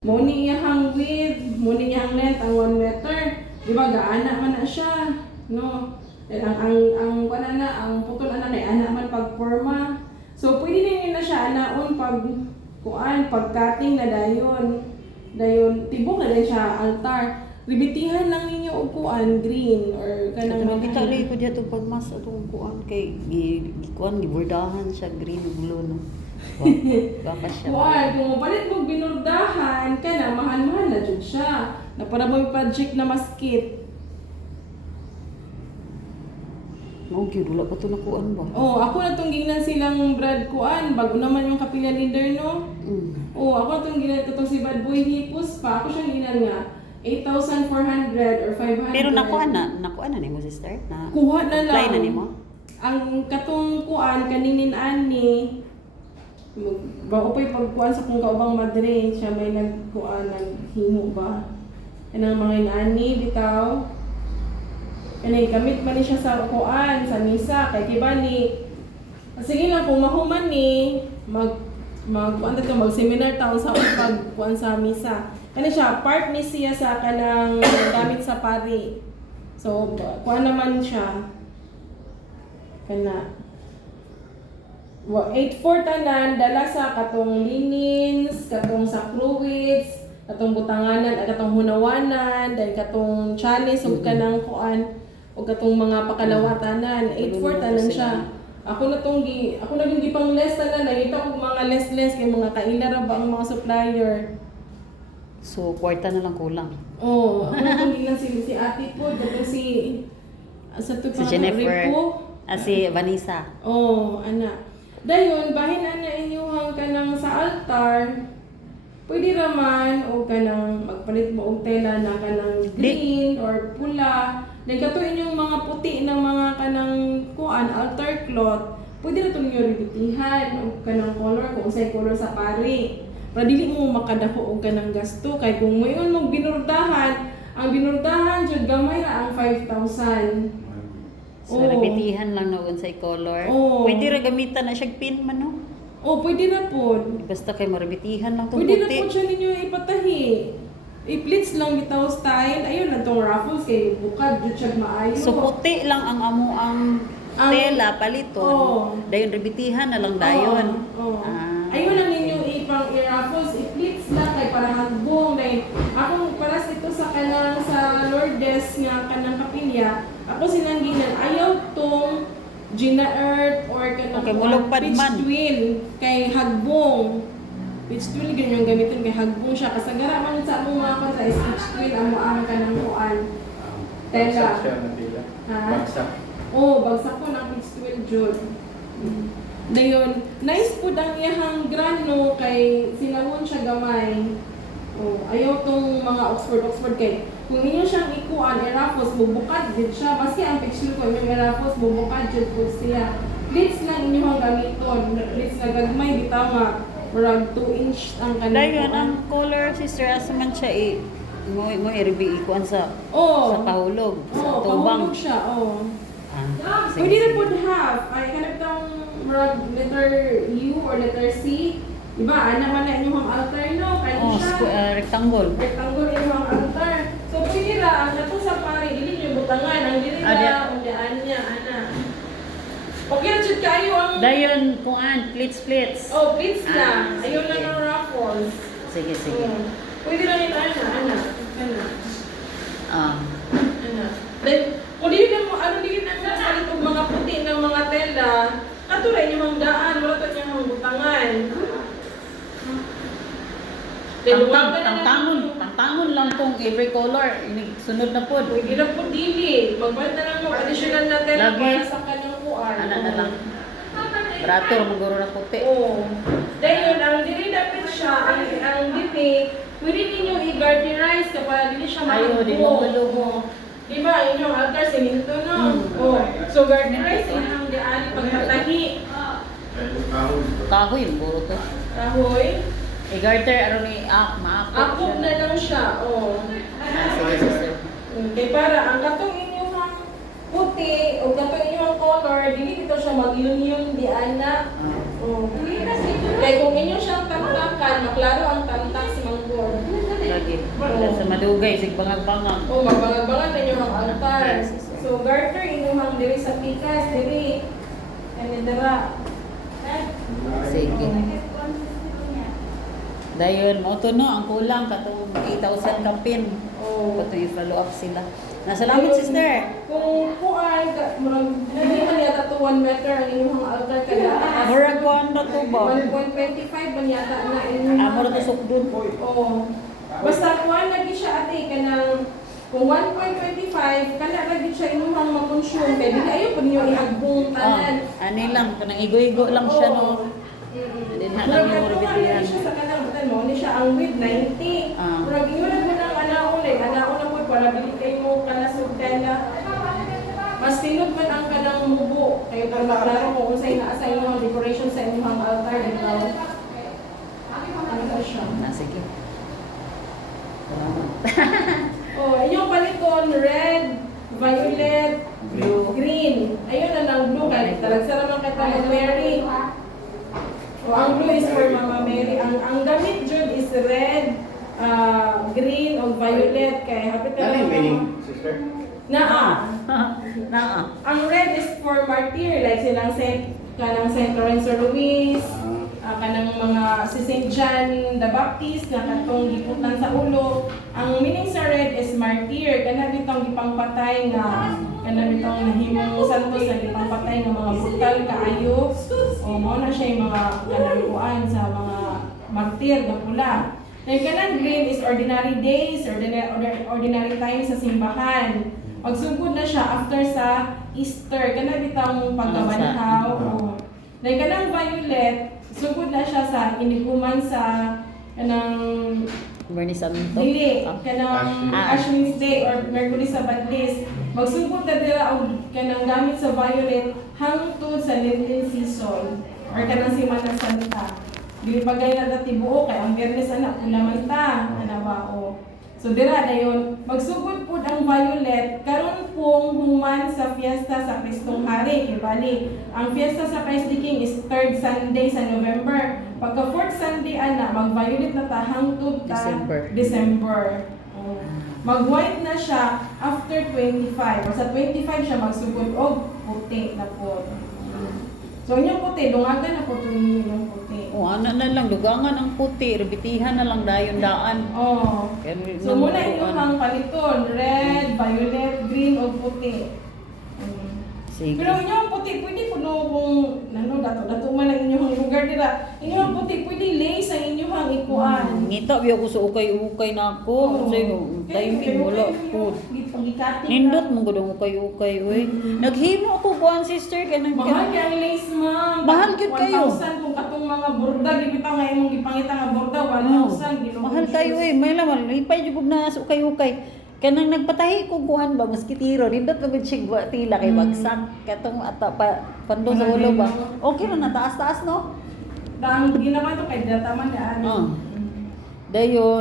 Muni iyahang width, muni iyahang length ang 1 meter. Di ba gaana man na siya, no? And ang kuan na ang putol ana nay ana man pag forma. So pwede na siya anaon pag kuan pag cutting na dayon. Dayon tibok na din siya altar. Ribitihan lang ninyo og kuan green or kanang Nakita ko dito pag mas atong kuan kay kuan gibordahan siya green ug blue no. Baka siya. Kuan kung mapalit mo binurdahan kana mahal-mahal na jud siya. Na para mo project na maskit. Mao gyud wala pa to nakuan ba? Oh, ako na tong gingnan silang Brad kuan bago naman yung kapilya leader no. Oh, ako na tong gingnan ko si Bad Boy Hipos pa. Ako siyang gingnan nga 8,400 or 500. Pero nakuan na nimo sister na. Kuha na lang. Apply na nimo. Ang katong kuan kaninin ani bago pa pagkuan sa kung kaubang madre siya may nagkuan naghimo ba. Kanang mga inani bitaw. Kanay gamit man ni siya sa kuan sa misa kay kibani. Sige lang kung mahuman ni mag seminar taon sa pagkuan sa misa. Kani siya part ni siya sa kanang gamit sa pari. So kuan naman siya kana 8-4 tanan dala sa katong linens, katong sa fluids, katong butanganan, katong hunawanan, then katong chalice ug kanang kuan o katong mga pakalawatanan. 8-4 tanan siya. Ako na yung gipang less tanan, nakita ko mga less kay mga kaila ba ang mga supplier. So kwarta na lang kulang. Oh, ako na itong gilang si ate po, dato si Si Jennifer. Si Vanessa. Oh, ana. Dayon bahin ana inyuhang kanang sa altar. Pwede raman o kanang magpalit mo og tela na kanang green or pula. Then kato inyong mga puti na mga kanang kuan altar cloth. Pwede ra to ninyo ribitihan o kanang color kung say color sa pari. Para dili mo makadako og kanang gasto kay kung mayon mong binurdahan, ang binurdahan jud gamay ra ang 5,000. So nabitihan lang na unsay color. Oo. Pwede ra gamitan na siya pin man no. Oh, pwede na po. Basta kay marabitihan lang tong Pwede na puti. po siya ninyo ipatahi. I-pleats lang bitaw style. Ayun na tong raffles kay bukad jud siya maayo. So puti lang ang amo ang tela paliton. Oo. Dayon ribitihan na lang dayon. Oo. Ah. Ayun lang ninyo ipang i-raffles, i-pleats lang kay para hagbong dahil akong paras ito sa kanang sa Lourdes nga kanang kapilya. Ako silang ginan ayaw tong Gina Earth or kanang Okay, mulugpad pitch man. twill kay hagbong. Pitch twill ganyan yung gamiton kay hagbong siya. Kasagara man sa among mga kontra is pitch twill ang kanang kuan. Tela. Bagsak siya na tila. Ha? Bagsak. Oh, bagsak ko ng pitch twill jud. Dayon, nice po ang iyahang grano kay sinawon siya gamay. Oh, ayaw tong mga Oxford kay kung inyo siyang ikuan i-raffles bubukad gid siya maski ang picture ko yung i-raffles bubukad jud po siya. Pleats lang inyo ang gamiton. Pleats na gagmay bitaw nga murag 2 inch ang kanang. Dayon ang color sister asa man siya mo i-review ikuan sa pahulog sa Oh, tubang. pahulog siya. Oh. Sige, Pwede na sige. po half. Ay, kanag tang murag letter U or letter C. Diba? Ana man na inyong altar, no? Kaya siya. Rectangle. Rectangle inyong altar. So, pwede ra. Ang nato sa pari, dili nyo butangan. Ang dili na, undaan niya, ana. Okay na jud kayo ang... Dayon kuan splits. Oh, please na. Ah, Ayun sige. lang ang raffles. Sige. Oh. Pwede lang yun, ana. Ah. Ana. Then, kung dili na mo, dili na mo palit og mga puti ng mga tela, katuray niyo ang daan, wala to niyang butangan. Tangtangon lang tong every color. Sunod na pod. Pwede na po dili. Magbalit na lang mo additional na tela Lagi. para sa kanyang kuan. Ana na lang. Brato maguro na puti. Oo. Dahil ang dili dapat siya, ang dili, pwede ninyo i-gardenize kapag dili siya Ayo, di mo malugo. Di ba, inyong altar, siminto, no? Oh. So, gardenize, inyong diali pagmatahi. Kahoy buro to. Kahoy. I-garter aron ni maakot. Akop na lang siya, oh. Sige sister. Okay, para ang katong inyong puti o katong inyong color, dili dito siya mag-yun di ana. Oh. Kaya kung inyo siyang tamtakan, maklaro ang tamtak si Manggol. madugay sig bangag-bangag. O magbangag-bangag na yung altar. Yes, yes, yes. So garter inuhang diri sa pikas diri. Kani dira. Sige. Dayon mo to no ang kulang katong 8,000 kapin. Oh. Pato i-follow up sila. Nasalamat sister. Kung kuan murag hindi man yata to 1 meter ang inyong altar kada. Murag kuan na to ba? 1.25 man yata na inyong. Amo na to sukdon. Oo. Basta kuan lagi siya ate kanang kung 1.25 kana lagi siya inuhang makonsume kay dili ayo pud niyo ihagbong tanan. Ani lang kanang igo-igo lang siya no. Din na lang yung morbidyan. Siya sa kanang butan mo ni siya ang width 90. Ah. Murag inyo na mo nang anaon eh. Anaon na pud para dili kay mo kalasod kala. Mas tinod man ang kanang mubo. Kayo para maklaro kung unsay naa sa inyong decoration sa inyong altar dito. Ano siya? Sige. Oh, inyong paliton red, violet, Blue. green. Ayun na ng blue kay talaga naman kay Mama Mary. Oh, ang blue is for Mama Mary. Ang gamit jud is red, green o violet kay hapit Ano na yung meaning, sister? Naa. Naa. Ang red is for martyr like silang Saint Lorenzo Luis, kanang mga si Saint John the Baptist na katong giputan sa ulo. Ang meaning sa red is martyr, kana bitong gipangpatay nga kana bitong nahimong santos na gipangpatay nga mga brutal kaayo. O mao na siya yung mga kanang kuan sa mga martyr nga pula. Then kanang green is ordinary days, ordinary time sa simbahan. Pagsugod na siya after sa Easter, kana bitang pagkabanhaw. Then kanang violet, sugod na siya sa iniguman sa kanang Bernie Santo. dili, Ah. kanang Ah. Ash Wednesday or Mercury Sabbath. Magsugod na dira og kanang gamit sa violet hangtod sa Lenten season or kanang Semana Santa. Dili pa gay na dati buo kay ang Biyernes anak pula man ta, ana ba o. So dira dayon magsugod pud ang violet karon pong human sa fiesta sa Kristong Hari kay bali. Ang fiesta sa Christ the King is 3rd Sunday sa November. Pagka 4th Sunday ana mag-violet na ta hangtod ta December. Oh. Mag-white na siya after 25. O sa 25 siya magsugod og puti na po. So yung puti, dungagan na po ito yung puti. O ano na lang dugangan ang puti, rebitihan na lang dayon daan. Oh. Kaya So muna inyong ang paliton, red, violet, green, o puti. Sige. Pero inyong puti, pwede po no kung dato man ang inyong lugar dira. Inyong puti, pwede lace ang inyong ikuan. Ngita biya ko sa ukay-ukay na ako. Kasi timing wala po. Nindot mo gudong ukay-ukay oy. Naghimo ako kuan sister kay nag Mahal kaya ang lace, ma'am. Mahal gyud kayo. 1,000 kung katong mga borda, gibitaw nga imong gipangita nga borda, 1,000. gilong Mahal kayo eh. May laman. Lipay jud na sa ukay-ukay. Kanang nagpatahi ko kuhan ba mosquitero nindot magud sigwa tila kay bagsak katong ata pa pando sa ulo ba. Okay na nataas-taas no? Dang ginawa to kay data man yan. Dayon